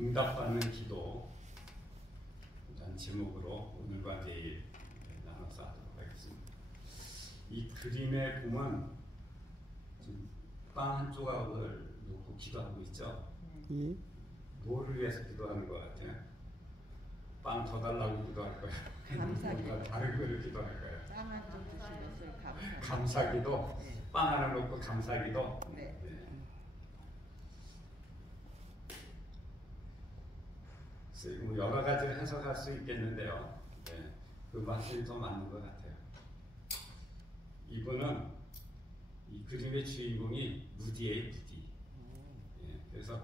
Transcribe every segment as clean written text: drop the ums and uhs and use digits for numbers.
응답받는 기도 라는 제목으로 오늘과 내일 나눠서 하도록 하겠습니다. 이 그림에 보면 빵 한 조각을 놓고 기도하고 있죠. 뭐를 위해서 기도하는 것 같아요? 빵 더 달라고 기도할까요? 뭔가 다른 거를 기도할까요? 감사기도. 네. 빵 하나 놓고 감사기도. 네. 여러 가지를 해석할 수 있겠는데요. 네. 그 말씀이 더 맞는 것 같아요. 이분은 이 그림의 주인공이 무디예요, 무디. 예, 그래서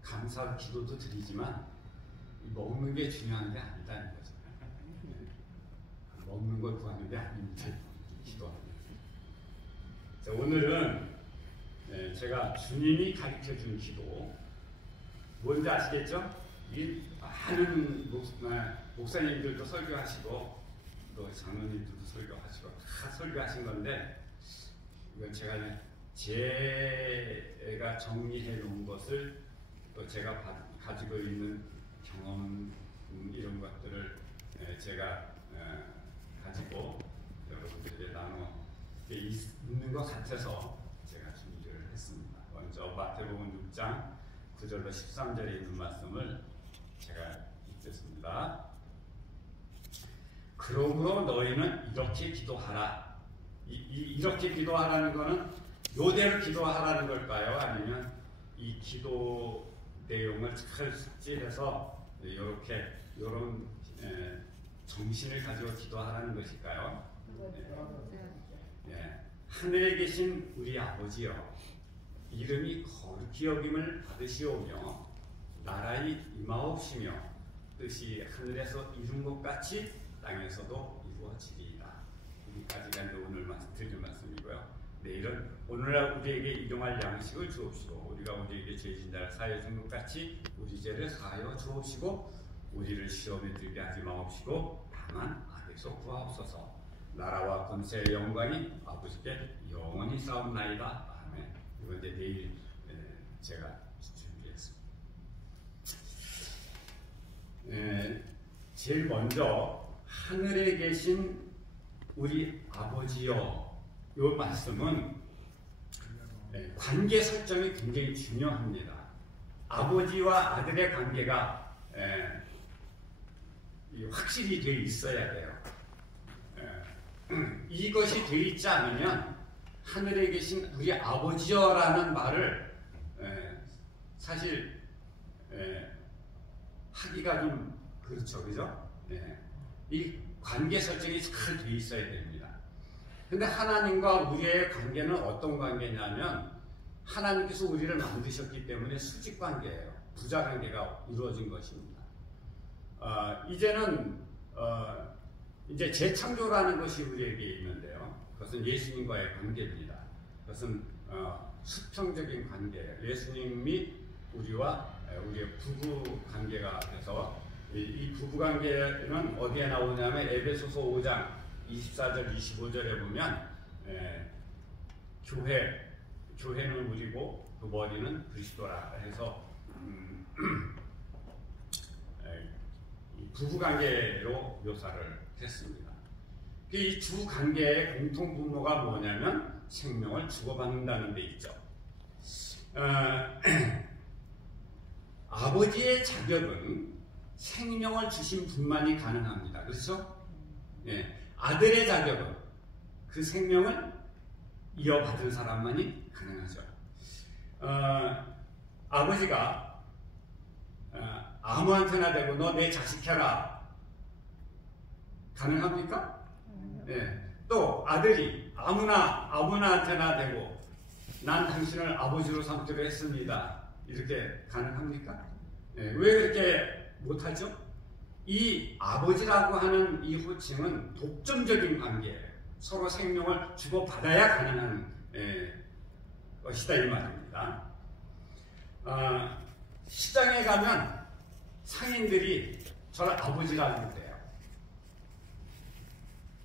감사 기도도 드리지만 먹는 게 중요한 게 아니다는 거죠. 먹는 걸 구하는 게 아닙니다. 기도하는. 자, 오늘은 제가 주님이 가르쳐 준 기도 뭔지 아시겠죠? 이 많은 목사님들도 설교하시고 또 장로님들도 설교하시고 다 설교하신 건데 이건 제가 정리해 놓은 것을 또 제가 가지고 있는 경험 이런 것들을 제가 가지고 여러분들에게 나눠 있는 것 같아서 제가 준비를 했습니다. 먼저 마태복음 6장 9절로 13절에 있는 말씀을 제가 읽겠습니다. 그러므로 너희는 이렇게 기도하라. 이렇게 기도하라는 것은 요대로 기도하라는 걸까요? 아니면 이 기도 내용을 잘 숙지해서 이런 정신을 가지고 기도하라는 것일까요? 네. 하늘에 계신 우리 아버지여, 이름이 거룩히 여김을 받으시오며 나라의 임하옵시며 뜻이 하늘에서 이룬 것 같이 땅에서도 이루어지리이다. 여기까지가 오늘 드릴 말씀이고요. 내일은 오늘날 우리에게 일용할 양식을 주옵시고 우리가 우리에게 죄진 자를 사하여 준 것 같이 우리 죄를 사하여 주옵시고 우리를 시험에 들게 하지 마옵시고 다만 악에서 구하옵소서. 나라와 권세의 영광이 아버지께 영원히 싸움나이다. 아멘. 이건 이제 내일 제가 준비했습니다. 제일 먼저 하늘에 계신 우리 아버지여, 이 말씀은 관계 설정이 굉장히 중요합니다. 아버지와 아들의 관계가 확실히 되어 있어야 돼요. 이것이 되어 있지 않으면 하늘에 계신 우리 아버지여라는 말을 사실 하기가 좀 그렇죠, 그죠? 이 관계 설정이 잘 되어 있어야 됩니다. 근데 하나님과 우리의 관계는 어떤 관계냐면 하나님께서 우리를 만드셨기 때문에 수직 관계예요. 부자 관계가 이루어진 것입니다. 이제는 이제 재창조라는 것이 우리에게 있는데요. 그것은 예수님과의 관계입니다. 그것은 수평적인 관계예요. 예수님이 우리와 우리의 부부 관계가 돼서 이 부부 관계는 어디에 나오냐면 에베소서 5장 24절 25절에 보면 교회는 우리고 그 머리는 그리스도라 해서 부부 관계로 묘사를 했습니다. 이 두 관계의 공통 분모가 뭐냐면 생명을 주고받는다는 데 있죠. 아버지의 자격은 생명을 주신 분만이 가능합니다. 그렇죠? 아들의 자격은 그 생명을 이어받은 사람만이 가능하죠. 아버지가 아무한테나 대고 너 내 자식 해라. 가능합니까? 또 아들이 아무나한테나 대고 난 당신을 아버지로 삼기로 했습니다. 이렇게 가능합니까? 왜 그렇게 못하죠? 이 아버지라고 하는 이 호칭은 독점적인 관계예요. 서로 생명을 주고받아야 가능한 것이다 이 말입니다. 시장에 가면 상인들이 저를 아버지라고 그래요.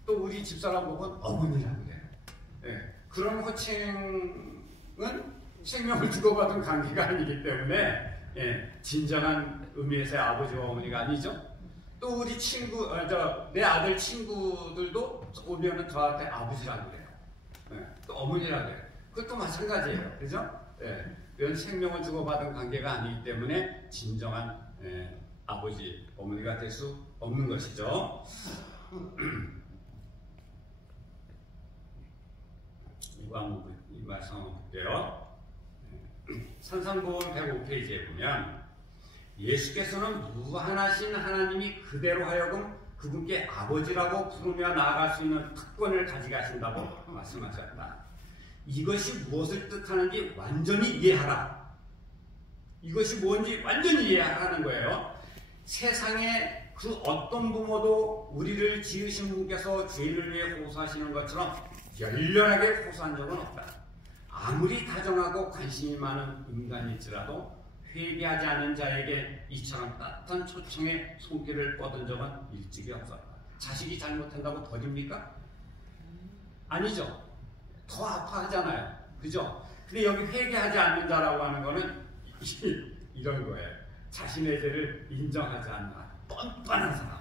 또 우리 집사람 보고는 어머니라고 그래요. 그런 호칭은 생명을 주고받은 관계가 아니기 때문에 진정한 의미에서의 아버지와 어머니가 아니죠. 또 우리 친구, 내 아들 친구들도 오면은 저한테 아버지라고 그래요. 또 어머니라고 그래요. 그것도 마찬가지예요. 그죠? 그런 생명을 주고받은 관계가 아니기 때문에 진정한 아버지, 어머니가 될 수 없는 것이죠. 이거 한번 이 말씀 한번 볼게요. 산상보험 105페이지에 보면 예수께서는 무한하신 하나님이 그대로 하여금 그분께 아버지라고 부르며 나아갈 수 있는 특권을 가져가신다고 말씀하셨다. 이것이 무엇을 뜻하는지 완전히 이해하라. 이것이 뭔지 완전히 이해하라는 거예요. 세상에 그 어떤 부모도 우리를 지으신 분께서 죄를 위해 호소하시는 것처럼 열렬하게 호소한 적은 없다. 아무리 다정하고 관심이 많은 인간일지라도 회개하지 않은 자에게 이처럼 따뜻한 초청의 손길을 뻗은 적은 일찍이 없었다. 자식이 잘못한다고 버립니까? 아니죠. 더 아파하잖아요. 그죠? 근데 여기 회개하지 않는 자라고 하는 거는 이런 거예요. 자신의 죄를 인정하지 않는 뻔뻔한 사람.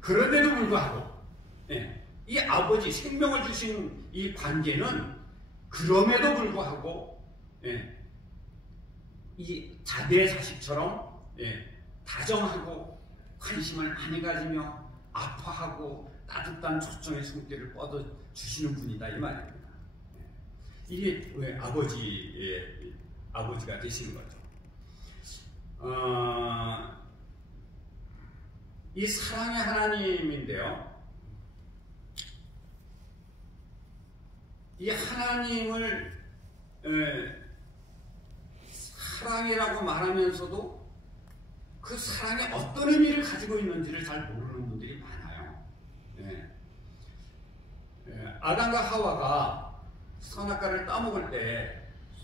그런데도 불구하고 이 아버지 생명을 주신 이 관계는 그럼에도 불구하고 이 자기의 자식처럼 다정하고 관심을 많이 가지며 아파하고 따뜻한 초청의 손길을 뻗어 주시는 분이다 이 말입니다. 이게 왜 아버지가 되시는 거죠. 이 사랑의 하나님인데요. 이 하나님을 사랑이라고 말하면서도 그 사랑이 어떤 의미를 가지고 있는지를 잘 모르는 분들이 많아요. 아담과 하와가 선악과를 따먹을 때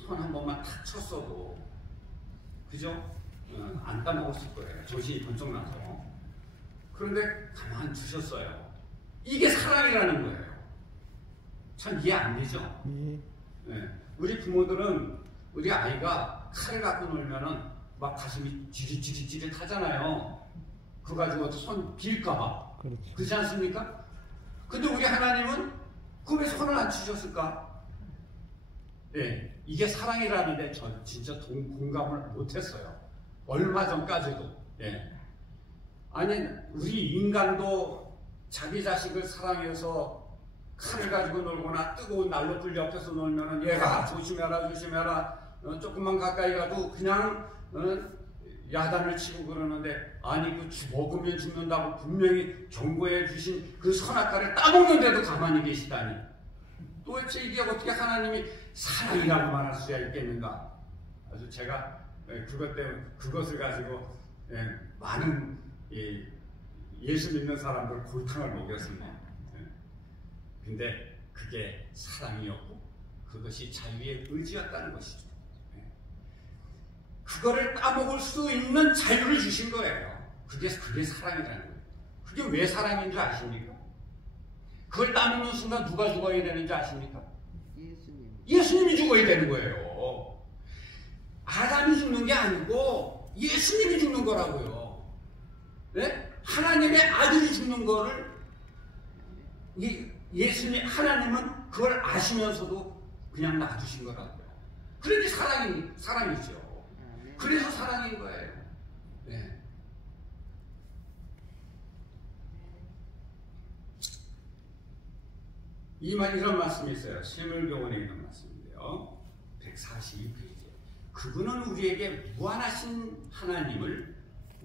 손 한 번만 탁 쳤어도 그죠? 안 따먹었을 거예요. 정신이 번쩍 나서. 그런데 가만 두셨어요. 이게 사랑이라는 거예요. 참 이해 안 되죠? 우리 부모들은 우리 아이가 칼을 갖고 놀면은 막 가슴이 지릿지릿 하잖아요. 그거 가지고 손 빌까봐. 그렇지 않습니까? 근데 우리 하나님은 그 왜 손을 안 치셨을까? 이게 사랑이라는데 전 진짜 공감을 못했어요. 얼마 전까지도. 아니 우리 인간도 자기 자식을 사랑해서 칼을 가지고 놀거나 뜨거운 난로불 옆에서 놀면은 얘가 조심해라 조금만 가까이 가도 그냥 야단을 치고 그러는데 아니 그 먹으면 죽는다고 분명히 경고해 주신 그 선악과를 따먹는데도 가만히 계시다니 도대체 이게 어떻게 하나님이 사랑이라고 말할 수가 있겠는가. 아주 제가 그것 때문에 그것을 가지고 많은 예수 믿는 사람들 골탕을 먹였습니다. 근데 그게 사랑이었고 그것이 자유의 의지였다는 것이죠. 그거를 따먹을 수 있는 자유를 주신 거예요. 그게 사랑이라는 거예요. 그게 왜 사랑인 줄 아십니까? 그걸 따먹는 순간 누가 죽어야 되는지 아십니까? 예수님이 죽어야 되는 거예요. 아담이 죽는 게 아니고 예수님이 죽는 거라고요. 하나님의 아들이 죽는 거를 하나님은 그걸 아시면서도 그냥 놔두신 거라고요. 그러니 사랑이죠. 그래서 사랑인 거예요. 이런 말씀이 있어요. 세물교원에 있는 말씀인데요. 142페이지. 그분은 우리에게 무한하신 하나님을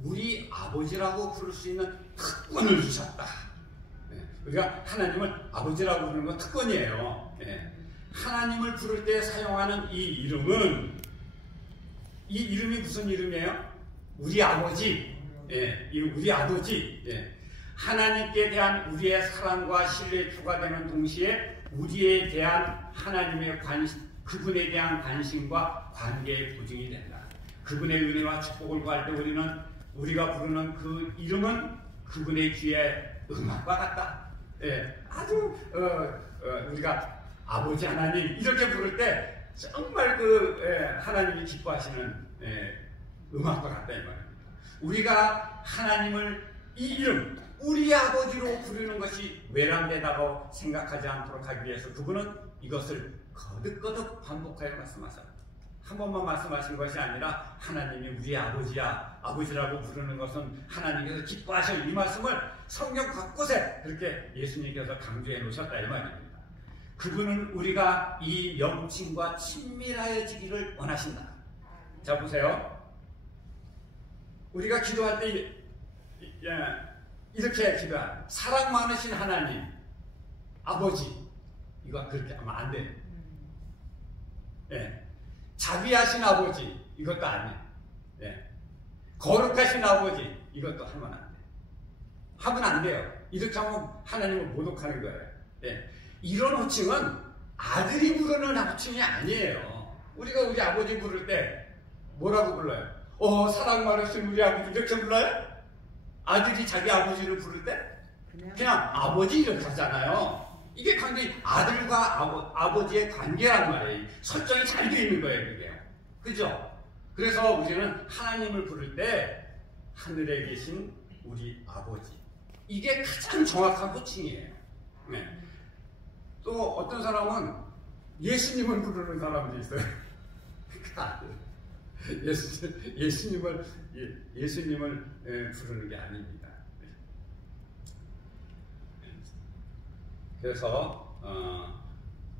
우리 아버지라고 부를 수 있는 특권을 주셨다. 우리가 하나님을 아버지라고 부르는 건 특권이에요. 하나님을 부를 때 사용하는 이 이름이 무슨 이름이에요? 우리 아버지. 우리 아버지. 하나님께 대한 우리의 사랑과 신뢰의 표가 되는 동시에 우리에 대한 하나님의 그분에 대한 관심과 관계의 보증이 된다. 그분의 은혜와 축복을 구할 때 우리가 부르는 그 이름은 그분의 귀에 음악과 같다. 아주 우리가 아버지 하나님 이렇게 부를 때 정말 하나님이 기뻐하시는 음악과 같다 이 말입니다. 우리가 하나님을 이 이름 우리 아버지로 부르는 것이 외람되다고 생각하지 않도록 하기 위해서 그분은 이것을 거듭거듭 반복하여 말씀하셨다. 한 번만 말씀하신 것이 아니라 하나님이 우리 아버지야, 아버지라고 부르는 것은 하나님께서 기뻐하셔, 이 말씀을 성경 곳곳에 그렇게 예수님께서 강조해 놓으셨다 이 말입니다. 그분은 우리가 이 명칭과 친밀하여지기를 원하신다. 자 보세요. 우리가 기도할 때 이렇게 기도한 사랑 많으신 하나님 아버지, 이거 그렇게 하면 안 돼요. 예. 자비하신 아버지, 이것도 안 돼요. 예. 거룩하신 아버지, 이것도 하면 안 돼요. 하면 안 돼요. 이렇게 하면 하나님을 모독하는 거예요. 예. 이런 호칭은 아들이 부르는 호칭이 아니에요. 우리가 우리 아버지 부를 때 뭐라고 불러요? 사랑 많으신 우리 아버지, 이렇게 불러요? 아들이 자기 아버지를 부를 때 그냥 아버지 이렇게 하잖아요. 이게 완전히 아들과 아버지의 관계란 말이에요. 설정이 잘 되어 있는 거예요, 그게. 그죠? 그래서 우리는 하나님을 부를 때 하늘에 계신 우리 아버지, 이게 가장 정확한 호칭이에요. 네. 또 어떤 사람은 예수님을 부르는 사람도 있어요. 예수님을 부르는 게 아닙니다. 그래서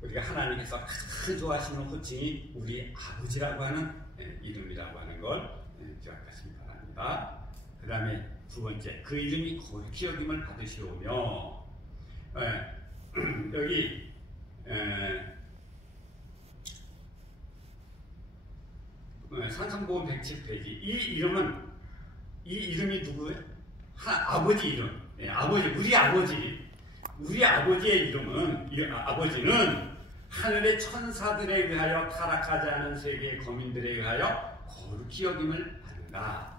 우리가 하나님께서 가장 좋아하시는 호칭이 우리 아버지라고 하는 이름이라고 하는 걸 기억하시기 바랍니다. 그 다음에 두 번째, 그 이름이 거룩히 여김을 받으시오며, 여기 산상보험 107페이지, 이 이름이 누구예요? 아버지 이름. 아버지, 우리 아버지의 이름은, 아버지는 하늘의 천사들에 의하여 타락하지 않은 세계의 거민들에 의하여 거룩히 여김을 받는다.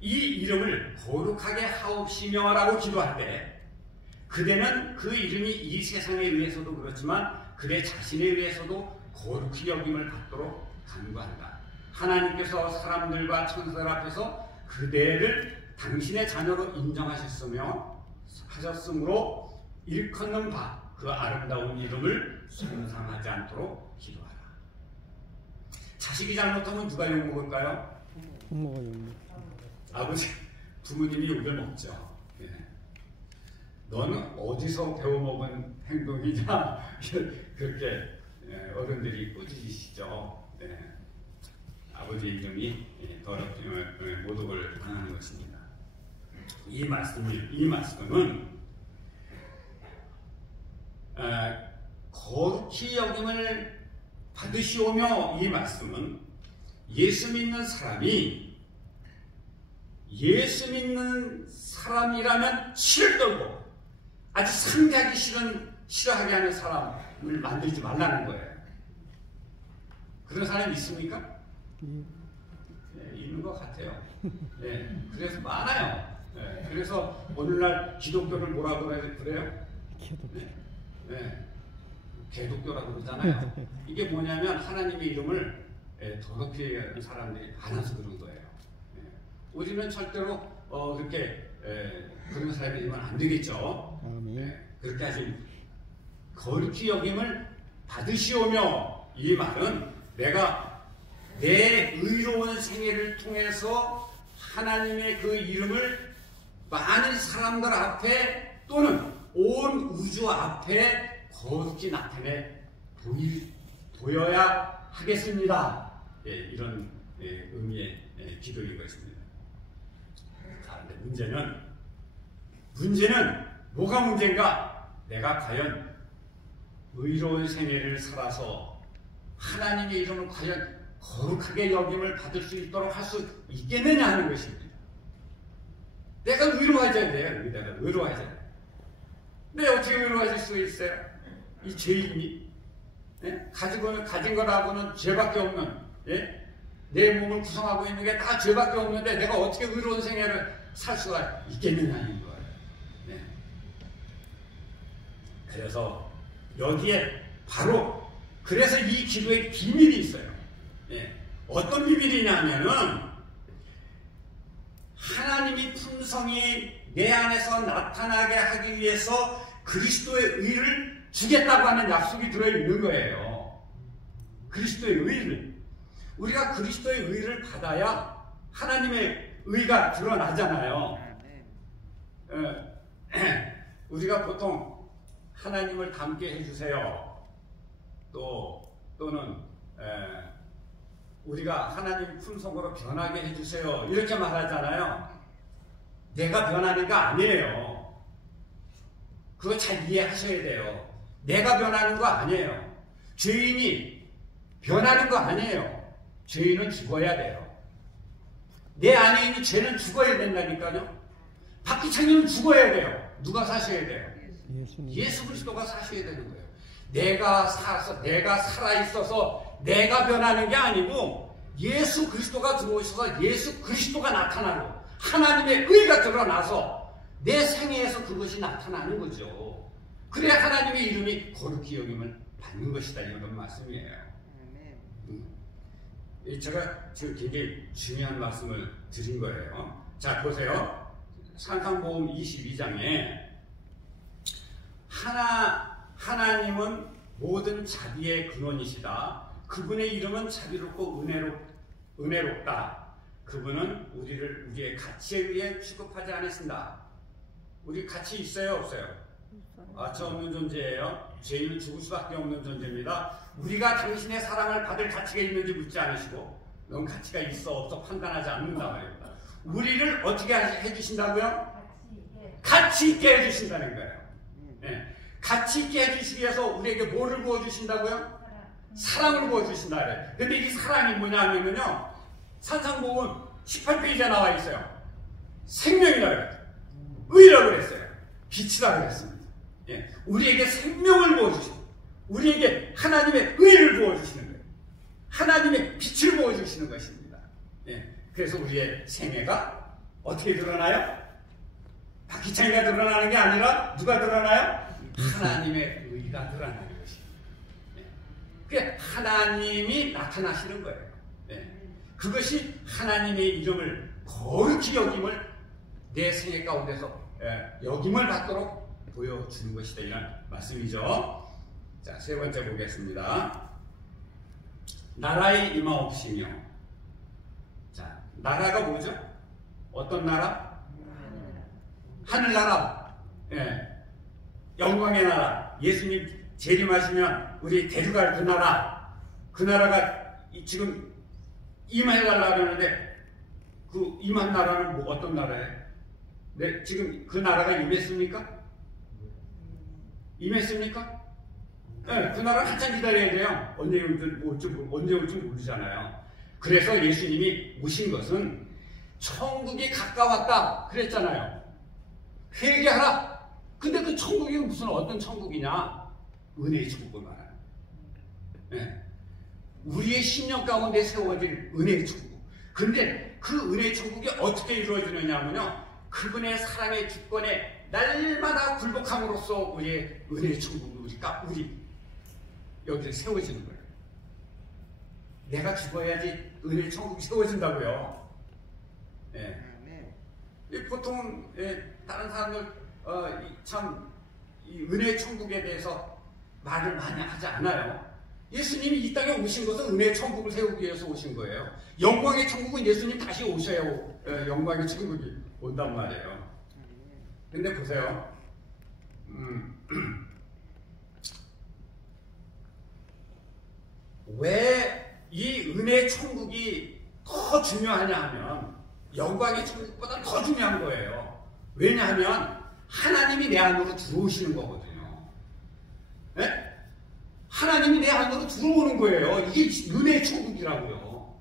이 이름을 거룩하게 하옵시며라고 기도할 때 그대는 그 이름이 이 세상에 의해서도 그렇지만 그대 자신에 의해서도 거룩히 여김을 받도록 간구한다. 하나님께서 사람들과 천사들 앞에서 그대를 당신의 자녀로 인정하셨으므로 일컫는 바 그 아름다운 이름을 손상하지 않도록 기도하라. 자식이 잘못하면 누가 욕먹을까요? 부모가 욕먹. 아버지, 부모님이 욕을 먹죠. 예. 너는 어디서 배워먹은 행동이냐 그렇게 어른들이 꾸짖으시죠. 예. 아버지의 이름이 모독을 당하는 것입니다. 이 말씀은 거룩히 여김을 받으시오며, 이 말씀은 예수 믿는 사람이라면 치를 떨고 아주 상대하기 싫어하게 하는 사람을 만들지 말라는 거예요. 그런 사람이 있습니까? 네, 있는 것 같아요. 네, 그래서 많아요. 네, 그래서 오늘날 기독교를 뭐라고 그래요? 네, 개독교라고 그러잖아요. 이게 뭐냐면 하나님의 이름을 더럽게 하는 사람들이 많아서 그런 거예요. 우리는 절대로 그렇게 그런 사람이 되면 안 되겠죠. 그렇게 하신 거룩히 여김을 받으시오며, 이 말은 내가 내 의로운 생애를 통해서 하나님의 그 이름을 많은 사람들 앞에 또는 온 우주 앞에 거룩히 나타내 보여야 하겠습니다. 이런 의미의 기도인 것입니다. 자, 근데 문제는 뭐가 문제인가? 내가 과연 의로운 생애를 살아서 하나님의 이름을 과연 거룩하게 여김을 받을 수 있도록 할 수 있겠느냐 하는 것입니다. 내가 의로워져야 돼요. 내가 의로워져야 돼요. 근데 어떻게 의로워질 수 있어요? 이 죄인이 가진 것하고는 죄밖에 없는, 내 몸을 구성하고 있는 게 다 죄밖에 없는데 내가 어떻게 의로운 생애를 살 수가 있겠느냐는 거예요. 그래서 여기에 바로 그래서 이 기도에 비밀이 있어요. 예. 어떤 비밀이냐면은 하나님이 품성이 내 안에서 나타나게 하기 위해서 그리스도의 의를 주겠다고 하는 약속이 들어있는 거예요. 그리스도의 의를. 우리가 그리스도의 의를 받아야 하나님의 의가 드러나잖아요. 우리가 보통 하나님을 닮게 해주세요. 또는 우리가 하나님 품성으로 변하게 해주세요. 이렇게 말하잖아요. 내가 변하는 거 아니에요. 그거 잘 이해하셔야 돼요. 내가 변하는 거 아니에요. 죄인이 변하는 거 아니에요. 죄인은 죽어야 돼요. 내 안에 있는 죄는 죽어야 된다니까요. 박기창님은 죽어야 돼요. 누가 사셔야 돼요? 예수 그리스도가 사셔야 되는 거예요. 내가 살아있어서 내가 변하는 게 아니고 예수 그리스도가 들어오셔서 예수 그리스도가 나타나고 하나님의 의가 드러나서 내 생애에서 그것이 나타나는 거죠. 그래야 하나님의 이름이 거룩히 여김을 받는 것이다. 이런 말씀이에요. 제가 지금 굉장히 중요한 말씀을 드린 거예요. 자, 보세요. 산상보험 22장에 하나님은 모든 자비의 근원이시다. 그분의 이름은 자비롭고 은혜롭다. 그분은 우리의 가치에 의해 취급하지 않으신다. 우리 가치 있어요, 없어요? 가치 없는 존재예요. 죄인은 죽을 수밖에 없는 존재입니다. 우리가 당신의 사랑을 받을 가치가 있는지 묻지 않으시고 넌 가치가 있어 없어 판단하지 않는다 말입니다. 우리를 어떻게 해주신다고요? 가치 있게 해주신다는 거예요. 네. 가치 있게 해주시기 위해서 우리에게 뭐를 부어주신다고요? 사랑을 부어주신다 그래요. 근데 이 사랑이 뭐냐 하면요, 산상보험 18페이지에 나와 있어요. 생명이라고 그랬어요. 의라고 그랬어요. 빛이라고 그랬습니다. 예. 우리에게 생명을 부어주시고 우리에게 하나님의 의를 부어주시는 거예요. 하나님의 빛을 부어주시는 것입니다. 예. 그래서 우리의 생애가 어떻게 드러나요? 박기창이가 드러나는 게 아니라 누가 드러나요? 하나님의 의가 드러나는 것입니다. 예. 그게 하나님이 나타나시는 거예요. 예. 그것이 하나님의 이름을 거룩히 여김을 내 생애 가운데서 여김을 받도록 보여주는 것이다. 이런 말씀이죠. 자, 세 번째 보겠습니다. 나라의 임하옵시며. 자, 나라가 뭐죠? 어떤 나라? 하늘나라. 예. 영광의 나라. 예수님 재림하시면 우리 데려갈 그 나라. 그 나라가 지금 임해달라 그러는데 그 임한 나라는 뭐 어떤 나라예요? 네, 지금 그 나라가 임했습니까? 임했습니까? 네, 그 나라 한참 기다려야 돼요. 언제 올지 모르잖아요. 그래서 예수님이 오신 것은 천국이 가까웠다 그랬잖아요. 회개하라. 근데 그 천국이 무슨 어떤 천국이냐? 은혜의 천국을 말하는. 네. 우리의 심령 가운데 세워질 은혜의 천국. 근데 그 은혜의 천국이 어떻게 이루어지느냐면요, 그분의 사랑의 주권에 날마다 굴복함으로써 우리의 은혜의 천국이 우리 여기에 세워지는 거예요. 내가 죽어야지 은혜의 천국이 세워진다고요. 예. 보통 다른 사람들 이 은혜의 천국에 대해서 말을 많이 하지 않아요. 예수님이 이 땅에 오신 것은 은혜의 천국을 세우기 위해서 오신 거예요. 영광의 천국은 예수님 다시 오셔야 영광의 천국이 온단 말이에요. 근데 보세요. 왜 이 은혜의 천국이 더 중요하냐 하면 영광의 천국보다 더 중요한 거예요. 왜냐하면 하나님이 내 안으로 들어오시는 거거든요. 네? 하나님이 내 안으로 들어오는 거예요. 이게 은혜의 천국이라고요.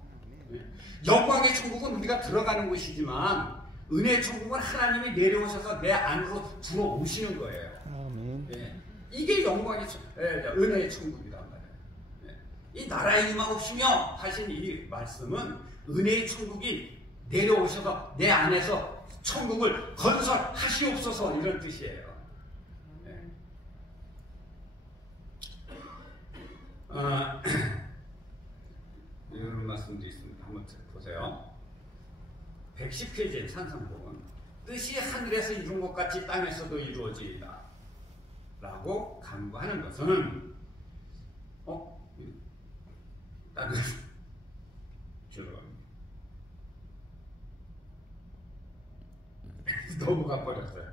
네? 영광의 천국은 우리가 들어가는 곳이지만 은혜의 천국은 하나님이 내려오셔서 내 안으로 들어오시는 거예요. 네? 이게 영광의 은혜의 천국이란 말이에요. 네? 이 나라의 임하옵시며 하신 이 말씀은 은혜의 천국이 내려오셔서 내 안에서 천국을 건설하시옵소서 이런 뜻이에요. 네. 이런 말씀도 있습니다. 한번 보세요. 110페이지의 산상복은 뜻이 하늘에서 이룬 것 같이 땅에서도 이루어지리다 라고 강구하는 것은 다른 들어갑니다. 너무 가버렸어요.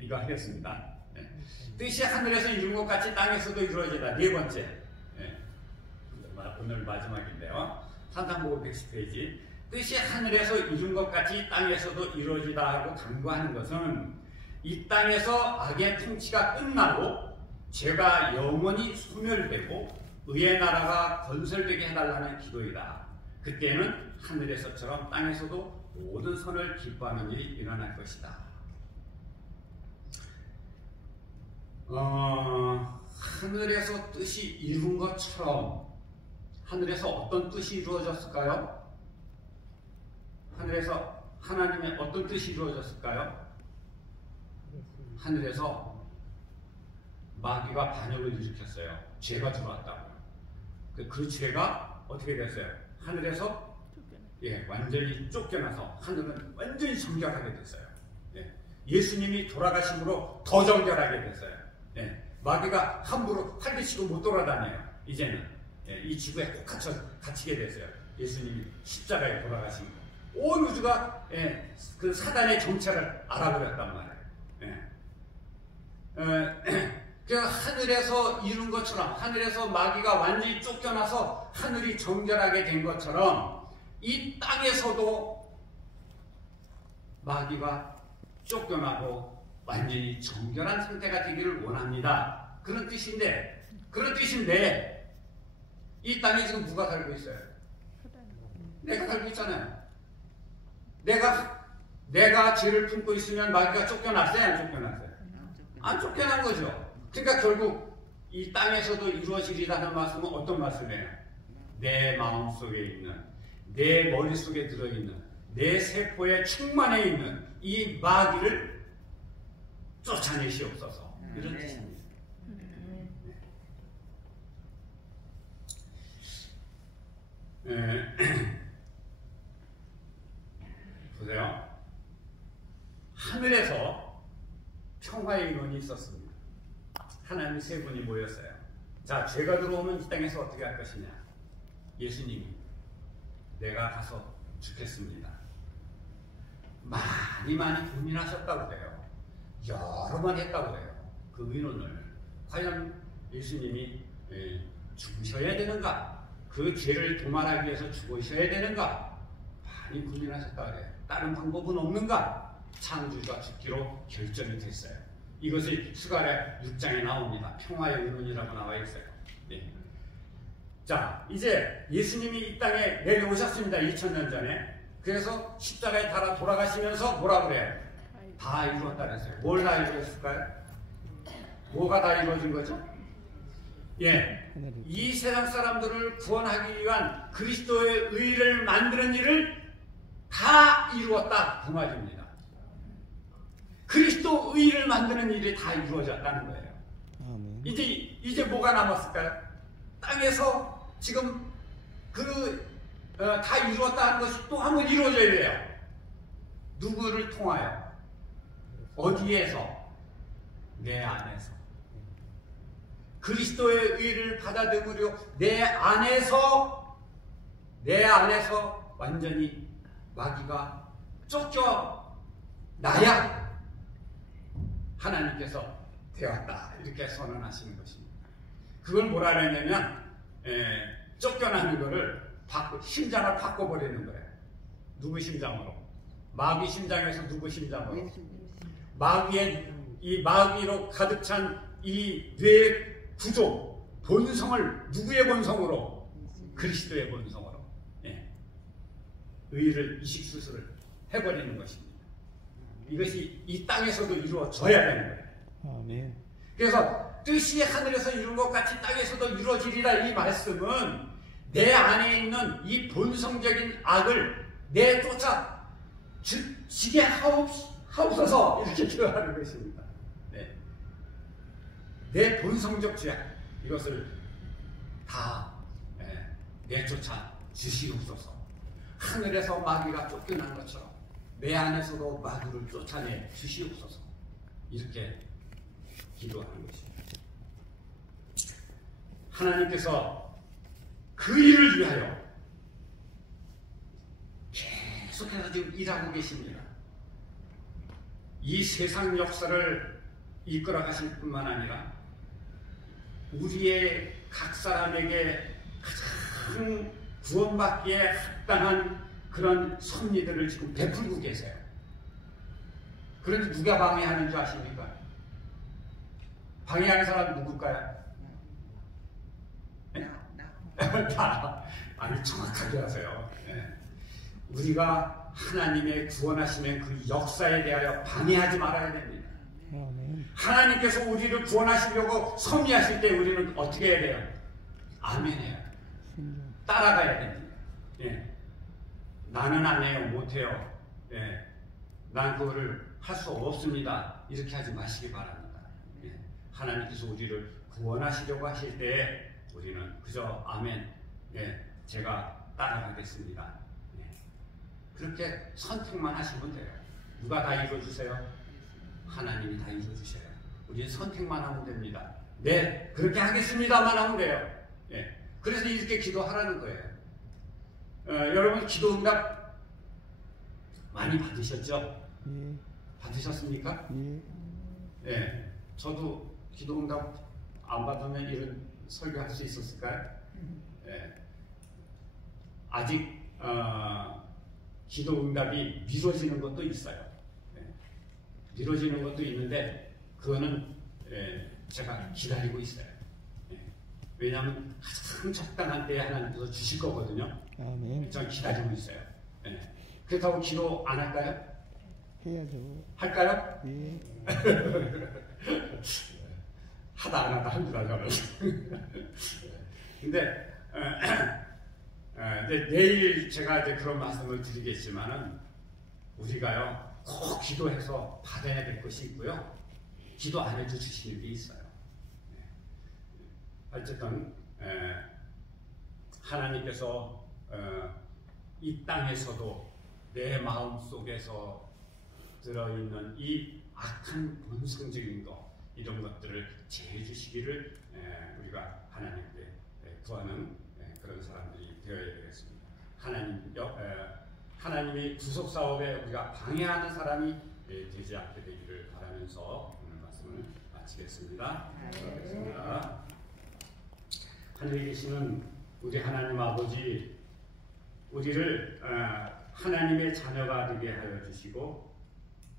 이거 하겠습니다. 뜻이 하늘에서 이룬 것 같이 땅에서도 이루어지다. 네 번째. 오늘 마지막인데요. 산상복음 110페이지. 뜻이 하늘에서 이룬 것 같이 땅에서도 이루어지다 하고 강구하는 것은 이 땅에서 악의 통치가 끝나고 죄가 영원히 소멸되고 의의 나라가 건설되게 해달라는 기도이다. 그때는 하늘에서처럼 땅에서도 모든 선을 기뻐하는 일이 일어날 것이다. 하늘에서 뜻이 이룬 것처럼 하늘에서 어떤 뜻이 이루어졌을까요? 하늘에서 하나님의 어떤 뜻이 이루어졌을까요? 하늘에서 마귀가 반역을 일으켰어요. 죄가 들어왔다고. 그 죄가 어떻게 됐어요? 하늘에서 완전히 쫓겨나서 하늘은 완전히 정결하게 됐어요. 예수님이 돌아가심으로 더 정결하게 됐어요. 마귀가 함부로 활개치고 못 돌아다녀요. 이제는 이 지구에 꼭 갇히게 됐어요. 예수님이 십자가에 돌아가신 온 우주가 그 사단의 정체를 알아버렸단 말이에요. 그 하늘에서 이룬 것처럼 하늘에서 마귀가 완전히 쫓겨나서 하늘이 정결하게 된 것처럼 이 땅에서도 마귀가 쫓겨나고 완전히 정결한 상태가 되기를 원합니다. 그런 뜻인데 이 땅에 지금 누가 살고 있어요? 내가 살고 있잖아요. 내가 죄를 품고 있으면 마귀가 쫓겨났어요? 안 쫓겨났어요? 안 쫓겨난 거죠. 그러니까 결국 이 땅에서도 이루어지리라는 말씀은 어떤 말씀이에요? 내 마음속에 있는, 내 머릿속에 들어있는, 내 세포에 충만해 있는 이 마귀를 쫓아내시옵소서. 이런 뜻입니다. 보세요. 하늘에서 평화의 인원이 있었습니다. 하나님 세 분이 모였어요. 자, 죄가 들어오면 이 땅에서 어떻게 할 것이냐? 예수님이 내가 가서 죽겠습니다. 많이 고민하셨다고 그래요. 여러 번 했다고 그래요. 그 의논을. 과연 예수님이 죽으셔야 되는가? 그 죄를 도말하기 위해서 죽으셔야 되는가? 많이 고민하셨다고 그래요. 다른 방법은 없는가? 창조주가 죽기로 결정이 됐어요. 이것이 스가랴 6장에 나옵니다. 평화의 의논이라고 나와 있어요. 자, 이제 예수님이 이 땅에 내려오셨습니다. 2000년 전에. 그래서 십자가에 달아 돌아가시면서 뭐라 그래요? 다 이루었다 그랬어요. 뭘 다 이루었을까요? 뭐가 다 이루어진 거죠? 이 세상 사람들을 구원하기 위한 그리스도의 의를 만드는 일을 다 이루었다 그 말입니다. 그리스도 의를 만드는 일이 다 이루어졌다는 거예요. 아멘. 이제 뭐가 남았을까요? 땅에서 지금 다 이루었다 하는 것이 또 한번 이루어져야 돼요. 누구를 통하여? 어디에서? 내 안에서. 그리스도의 의를 받아들이려 내 안에서 완전히 마귀가 쫓겨나야 하나님께서 되었다 이렇게 선언하시는 것입니다. 그걸 뭐라 그러냐면 쫓겨나는 거를 심장을 바꿔버리는 거예요. 누구 심장으로? 마귀 심장에서 누구 심장으로? 이 마귀로 가득 찬 이 뇌 구조, 본성을 누구의 본성으로? 그리스도의 본성으로. 의를 이식수술을 해버리는 것입니다. 이것이 이 땅에서도 이루어져야 되는 거예요. 아멘. 그래서 뜻이 하늘에서 이룬 것 같이 땅에서도 이루어지리라 이 말씀은 내 안에 있는 이 본성적인 악을 내쫓아 지게 하옵소서 이렇게 기도하는 것입니다. 내 본성적 죄악 이것을 다 내쫓아 주시옵소서. 하늘에서 마귀가 쫓겨난 것처럼 내 안에서도 마귀를 쫓아내 주시옵소서. 이렇게 기도하는 것입니다. 하나님께서 그 일을 위하여 계속해서 지금 일하고 계십니다. 이 세상 역사를 이끌어 가실 뿐만 아니라 우리의 각 사람에게 가장 구원받기에 합당한 그런 섭리들을 지금 베풀고 계세요. 그런데 누가 방해하는 줄 아십니까? 방해하는 사람 누굴까요? 다 아주 정확하게 하세요. 우리가 하나님의 구원하시는 그 역사에 대하여 방해하지 말아야 됩니다. 하나님께서 우리를 구원하시려고 섭리하실 때 우리는 어떻게 해야 돼요? 아멘해요. 따라가야 됩니다. 나는 안 해요, 못해요. 난 그거를 할 수 없습니다. 이렇게 하지 마시기 바랍니다. 하나님께서 우리를 구원하시려고 하실 때 우리는 그저 아멘, 제가 따라가겠습니다. 그렇게 선택만 하시면 돼요. 누가 다 이루어주세요? 하나님이 다 이루어주셔요. 우리는 선택만 하면 됩니다. 네, 그렇게 하겠습니다만 하면 돼요. 그래서 이렇게 기도하라는 거예요. 여러분 기도 응답 많이 받으셨죠? 받으셨습니까? 저도 기도 응답 안 받으면 이런 설교할 수 있었을까요? 아직 기도 응답이 미뤄지는 것도 있어요. 미뤄지는 것도 있는데 그거는 제가 기다리고 있어요. 왜냐하면 가장 적당한 때에 하나님께서 주실 거거든요. 저는 기다리고 있어요. 그렇다고 기도 안 할까요? 해야죠. 할까요? 예. 하다 안 하다 합니다, 저는. 근데 내일 제가 이제 그런 말씀을 드리겠지만은 우리가요 꼭 기도해서 받아야 될 것이 있고요. 기도 안 해도 주시는 게 있어요. 어쨌든 하나님께서 이 땅에서도 내 마음 속에서 들어있는 이 악한 본성적인 것 이런 것들을 제해 주시기를 우리가 하나님께 구하는 그런 사람들이 되어야 되겠습니다. 하나님의 구속 사업에 우리가 방해하는 사람이 되지 않게 되기를 바라면서 오늘 말씀을 마치겠습니다. 기도하겠습니다. 하늘에 계시는 우리 하나님 아버지, 우리를 하나님의 자녀가 되게 하여 주시고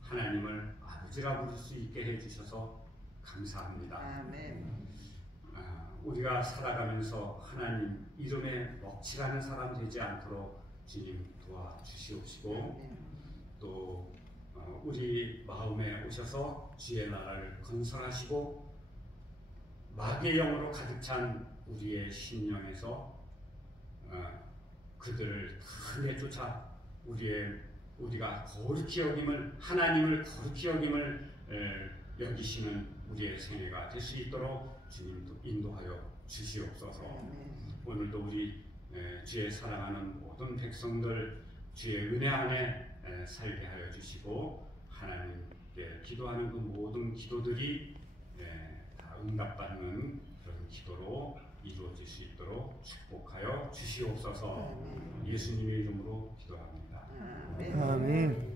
하나님을 아버지라 부를 수 있게 해주셔서 감사합니다. 아멘. 우리가 살아가면서 하나님 이름에 먹칠하는 사람 되지 않도록 주님 도와주시옵시고 또 우리 마음에 오셔서 주의 나라를 건설하시고 마귀의 영으로 가득 찬 우리의 심령에서 그들을 다 내쫓아 우리가 거룩히 여김을 하나님을 거룩히 여김을 여기시는 우리의 생애가 될 수 있도록 주님도 인도하여 주시옵소서. 오늘도 우리 주의 사랑하는 모든 백성들 주의 은혜 안에 살게 하여 주시고 하나님께 기도하는 그 모든 기도들이 다 응답받는 그런 기도로 이루어질 수 있도록 축복하여 주시옵소서. 예수님의 이름으로 기도합니다. 아멘.